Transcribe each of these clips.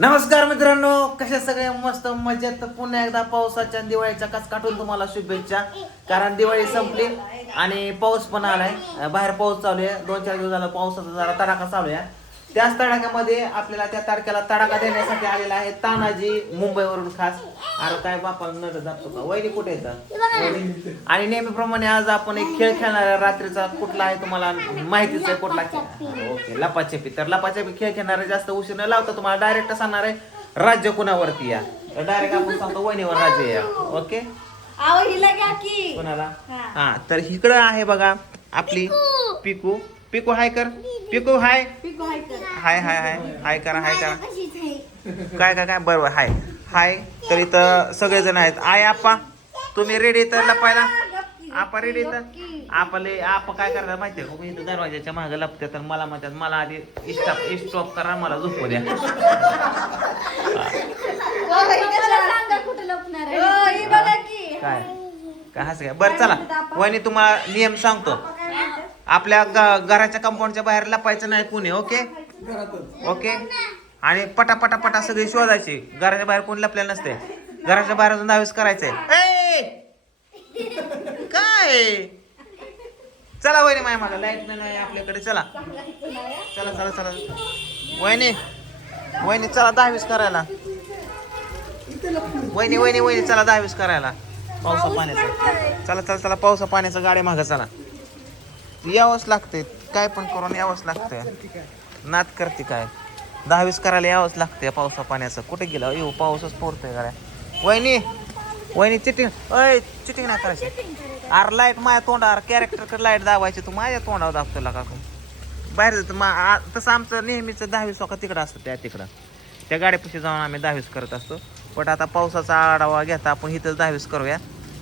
नमस्कार मित्रांनो कशा सगळे? मस्त मजेत. पुन्हा एकदा पावसाच्या आणि दिवाळीच्या कसकाटून तुम्हाला शुभेच्छा. कारण दिवाळी संपली आणि पाऊस पण आलाय. बाहेर पाऊस चालू आहे. दोन चार दिवस झाला पावसाचा जरा तडाखा चालू आहे. त्याच तडाख्यामध्ये आपल्याला त्या तारखेला तडाखा देण्यासाठी आलेला आहे तानाजी मुंबईवरून खास. अरे काय बापा नट जातो का? वहिनी कुठे येतं आणि नेहमीप्रमाणे आज आपण एक खेळ खेळणार आहे. रात्रीचा कुठला आहे तुम्हाला माहितीच आहे कुठला खेळ? ओके लपाछपी. तर लपाछपी खेळ खेळणारे जास्त उशीर न लावता तुम्हाला डायरेक्ट सांगणार आहे राज्य कुणावरती या? डायरेक्ट आपण सांगतो वहिनीवर राज्य या. ओके? कोणाला. हा. तर इकडं आहे बघा आपली पिकू. पिकू हाय कर. पिकू हाय. पिकू हाय कर. हाय हाय हाय. हाय करा हाय करा. काय काय काय? बरोबर हाय. हाय. तर इथं सगळेजण आहेत. आय आपा तुम्ही रेडी तर लपायला आपा रेडी तर. आपले आप काय करतात माहितीये का? मी इथं दरवाजाच्या मागे लपते तर मला म्हणतात मला आधी स्टॉप स्टॉप करा मला झोपू द्या. सांगा कुठे लपणार आहे बघा की. काय? काय हस काय बरं चला. वहिनी तुम्हाला नियम सांगतो. आपल्या ग- घराच्या कंपाऊंडच्या बाहेर लपायचं नाही कुणी ओके? ओके? आणि पटापटा पटा सगळी शोधायची. घराच्या बाहेर कोणी लपलेलं नसते. घराच्या बाहेर अजून दहावीस करायचंय. ए! काय? चला वहिनी माय मला लाइट नाही आपल्याकडे. चला. चला चला चला. वहिनी वहिनी चला दहावीस करायला. वहिनी वहिनी वहिनी चला दहावीस करायला. पावसा पाण्याचा. चला चला चला. पावसा पाण्याचा गाड्या मागं चला. यावंच लागतंय. काय पण करून यावंच लागतंय. नात करते काय? दहावीस करायला यावंच लागतंय पावसा पाण्याचं. कुठे गेला? येऊ पाऊसच पडतोय काय वहिनी वहिनी चिटिंग अय चिटिंग नाही करायची. आर लाइट माझ्या तोंडावर कॅरेक्टर लाइट दाबायची. तू माझ्या तोंडावर दाबतो का बाहेर जातो मा आ- तसं आमचं नेहमीचं दहावीस वाका तिकडं असतं त्या तिकडं. त्या गाड्यापाशी जाऊन आम्ही दहावीस करत असतो. पण आता पावसाचा आढावा घेता आपण इथंच दहावीस करूया.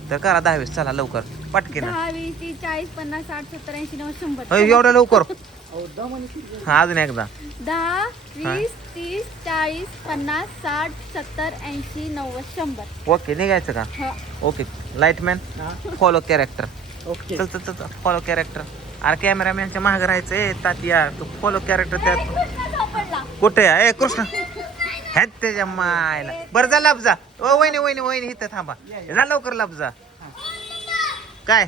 तर करा दहावीस चला लवकर. पटकीनं. दहा वीस तीस चाळीस पन्नास साठ सत्तर ऐंशी नव्वद शंभर. अय, एवढं लवकर? हा अजून एकदा. दहा वीस तीस चाळीस पन्नास साठ सत्तर ऐंशी नव्वद शंभर. ओके निघायचं का? हा. ओके लाईटमॅन फॉलो कॅरेक्टर चल चल चल फॉलो कॅरेक्टर अरे कॅमेरामॅनच्या मागे राहायचं ए तात्या. तू फॉलो कॅरेक्टर त्यात. कृष्णा सापडला. कुठे आहे? ए कृष्ण. हॅट त्याच्या मायला. बरं जा लाभ जा. ओ वहिनी वहिनी वहिनी इथं थांबा. जा लवकर लाभ जा. काय?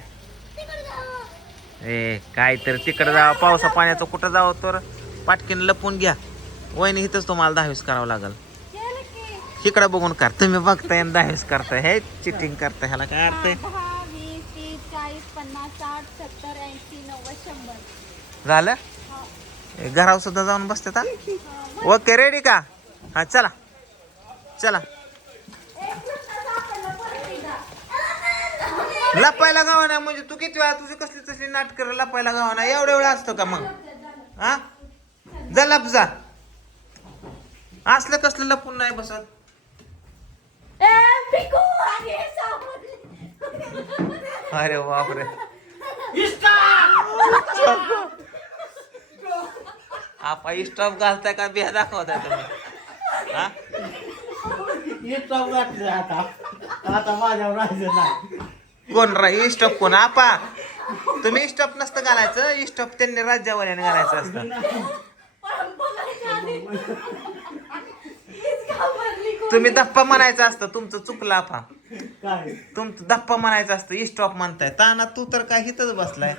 ए काय तर तिकडे जावं पावसा पाण्याचं कुठं जावं तर पाटकीन लपून घ्या. वहिनी इथंच तुम्हाला दहावीस करावं लागल. तिकडं बघून कर. तुम्ही बघताय आणि दहावीस करताय. हे चिटिंग करताय ह्याला काय अर्थ आहे? दहा वीस तीस चाळीस पन्नास साठ सत्तर ऐंशी नव्वद शंभर झालं? ए, घरावर सुद्धा जाऊन बसते हा. ओके रेडी का? हा चला. चला ए, कृष्णा सापडला परत एकदा. लपायला गावाना म्हणजे तू किती वेळा तुझी कसली तसली नाटक लपायला गावाना एवढ्या वेळा असतो का मग? हा? जा लप जा. असलं कसलं लपून नाही बसत. ए, पिकू, अरे, बापरे. आपा स्टॉप घालताय का? बिहा दाखवताय तुम्ही. हा? स्टॉप घातले आता. आता माझ्यावर राहायचं नाही. कोण रा स्टॉप कोण? आपा. तुम्ही स्टॉप नसतं घालायचं स्टॉप त्यांनी राज्यावाल्याने घालायचं असतं. तुम्ही धप्पा म्हणायचं असतं तुमचं चुकलं आपा. काय? तुमचं धप्पा म्हणायचं असतं स्टॉप म्हणताय. ताना तू तर काय हिथच बसलाय.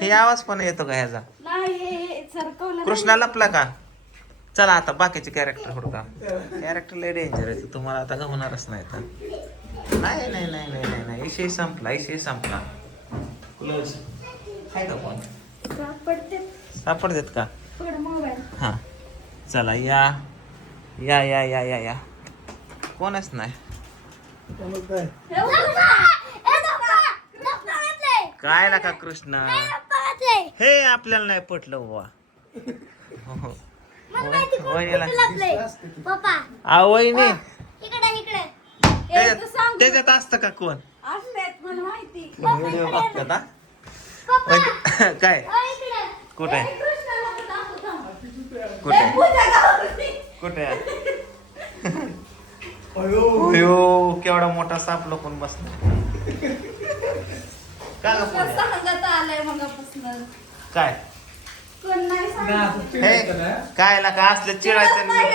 हे आवाज पण येतो का ह्याचा? नाही, सरकवलं कृष्णा लपला का? चला आता बाकीचे कॅरेक्टर हुडका कॅरेक्टर लय डेंजर आहे. तुम्हाला आता गमणारच नाही तर नाही नाही नाही नाही नाही नाही. विषय संपला विषय संपला. क्लोज आहे का कोण. सापडते. सापडतेत का? पकड मोबाईल. हां. चला या. या या या या या. कोणच नाही. काय? हे नका कृष्ण. हे आपल्याला नाही पटलं बुवा. हो. मला माहिती कोण वहिनीला. पप्पा. आ वहिनी. इकडे इकडे. त्याच्यात असतं का कोण? असलेत मला माहिती. व्हिडिओ बघतात हा? काय? ओ, इकडे. कुठे? कुठे. कुठे? अयो. केवढा मोठा साप लपून बसला. का कृष्णा लपून? सांगत आलाय मगापासून. काय कोण नाही सांगितलं. हे काय ला का असलं चिडायचं नाही.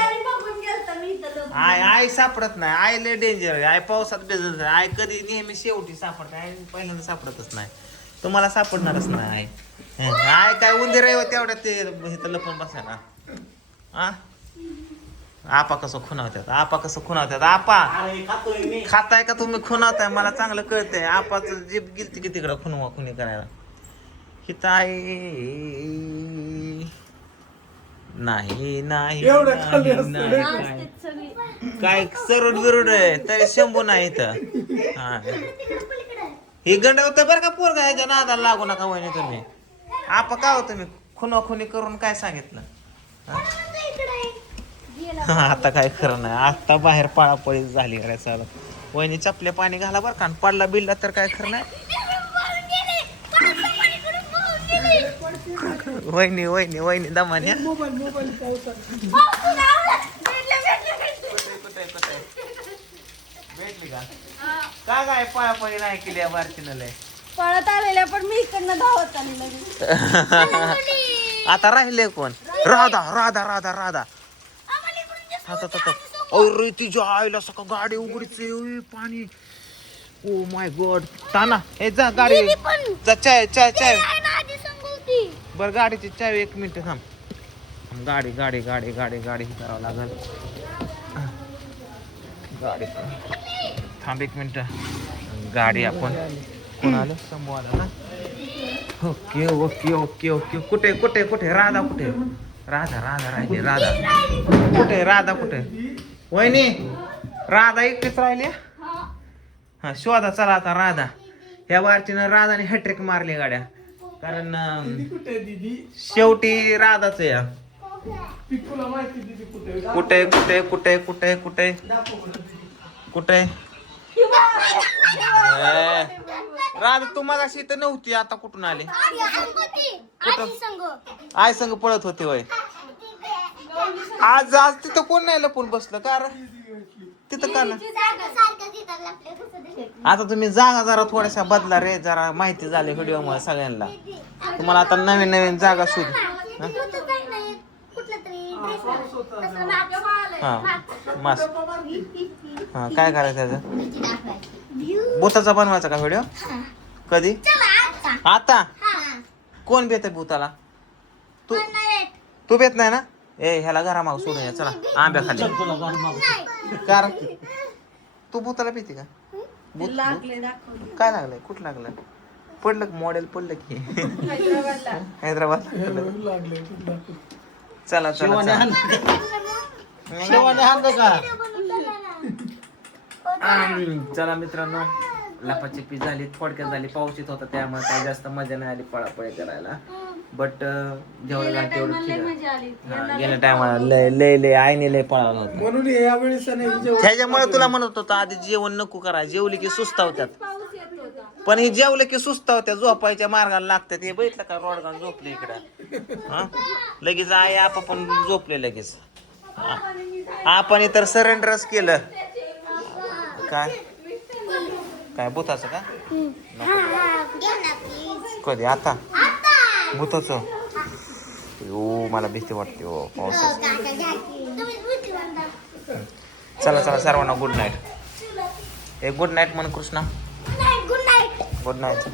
आय आई सापडत नाही. आय लय डेंजर आहे. आय पावसात आहे आय कधी नेहमी शेवटी सापडते. आय पहिल्यांदा सापडतच नाही. तुम्हाला सापडणारच नाही आय हं, आय काय उंदीर आहे हो तेवढ्या ते इथं लपून बसायला आ? आपा कसं खुणावतात आपा कसं खुणावतात आपा! खातोय का तुम्ही? खुणावताय. मला चांगलं कळतंय. आपाचं जीभ गेलती की तिकडं खुनवा खुनी करायला. हित आहे नाही नाही एवढं खाली नाही, असतं. नाही, आज नाही. ते सगळी काय सरुड बिरुड आहे तरी शंभू नाही इथं. हा. ही गंड होतं बरं का पोरगा ह्याच्या नादाला लागू नका वहिनी तुम्ही. आपा का हो तुम्ही? खुनवा खुनी करून काय सांगितलं? हा? आता काय खरं नाही. आता बाहेर पळापळी झाली काय चालू वहिनी चपल्या पाणी घाला बरं का आणि पडला बिडला तर काय खरं नाही? वहिनी वहिनी वहिनी दमान्या मोबाईल मोबाईल पावसात. कुठे कुठे भेटली का काय नाही केली या बारकीनं लय पळत आलेल्या पण मी इकडनं धावत आली लगेच. आता राहिले कोण? राधा राधा राधा राधा. आता आता अरे तिच्या आईला सका गाडी उघडीच पाणी. ओ माय गॉड ताना हे जा गाडी. जा चाय चाय चाय. बर गाडीची चाय एक मिनिट थांब. गाडी गाडी गाडी गाडी गाडी हे करावं लागल. गाडी. थांब एक मिनिट. गाडी आपण कोण आलं समोर आलं ना? Okay okay okay okay. कुठे कुठे कुठे? राधा कुठे? राधा राधा राहिली राधा. कुठे राधा कुठे? वहिनी राधा एकटीच राहिली? हा शोधा चला आता राधा. ह्या वारचीनं राधाने हॅट्रिक मारली गाड्या. कारण अं, कुठे दिदी? शेवटी राधाच आहे हा. पिकूला माहिती दिदी कुठे कुठे कुठे कुठे कुठे कुठे? दाखव बरं दिदी. कुठे? ए, राधा तू मगाशी इथं नव्हती आता कुठून आली? आय संग पळत होते वय. आज आज तिथं कोण नाही लपून बसलं? का रे? तिथं का नाही? आता तुम्ही जागा जरा थोड्याशा बदला रे जरा माहिती झाली व्हिडिओ मुळे सगळ्यांना. तुम्हाला आता नवीन नवीन जागा शोध हा? मस्त हा काय करायचं त्याचं? भूताचा बनवायचा का व्हिडिओ कधी? आता. कोण बेत आहे भूताला? तू तू बेत नाही ना? ए ह्याला घरा माग सोडून या चला. आंब्या खाली. चल तुला गाडी मागवतो. कार तू भूताला भीती का? भूत लागले दाखवले काय लागलंय? कुठं लागलं पडलं मॉडेल पडलं की. हैदराबादला. हैदराबाद लागले. चला चला शेवाने चला. हाण शेवाने हाण का आम, चला मित्रांनो लपाछपी झाली थोडक्यात झाली पाऊस येत होता त्यामुळे काही जास्त मजा नाही आली पळापळी करायला. बट जेवढं तेवढं आली. हा, गेल्या टायमाला लय लय लय आईने लय पळावलं होतं. म्हणून या वेळेस नाही जेवण ह्याच्यामुळे तुला म्हणत होतं आधी जेवण नको करा. जेवली की सुस्तावतात पाऊस येत होता. पण हे जेवलं की सुस्तावत्या झोपायच्या मार्गाला लागतात. हे बघितलं का रोडगान झोपले इकडं? हा? लगेच आई आप पण झोपले लगेच. हा. आपण इतर सरेंडरच केलं. काय? काय भूताचं का? कधी? आता? भूताचं. ओ मला भीती वाटते हो पावसाचं चला चला सर्वांना गुड नाईट ए गुड नाईट म्हण Krishna. Good night good night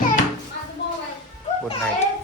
good night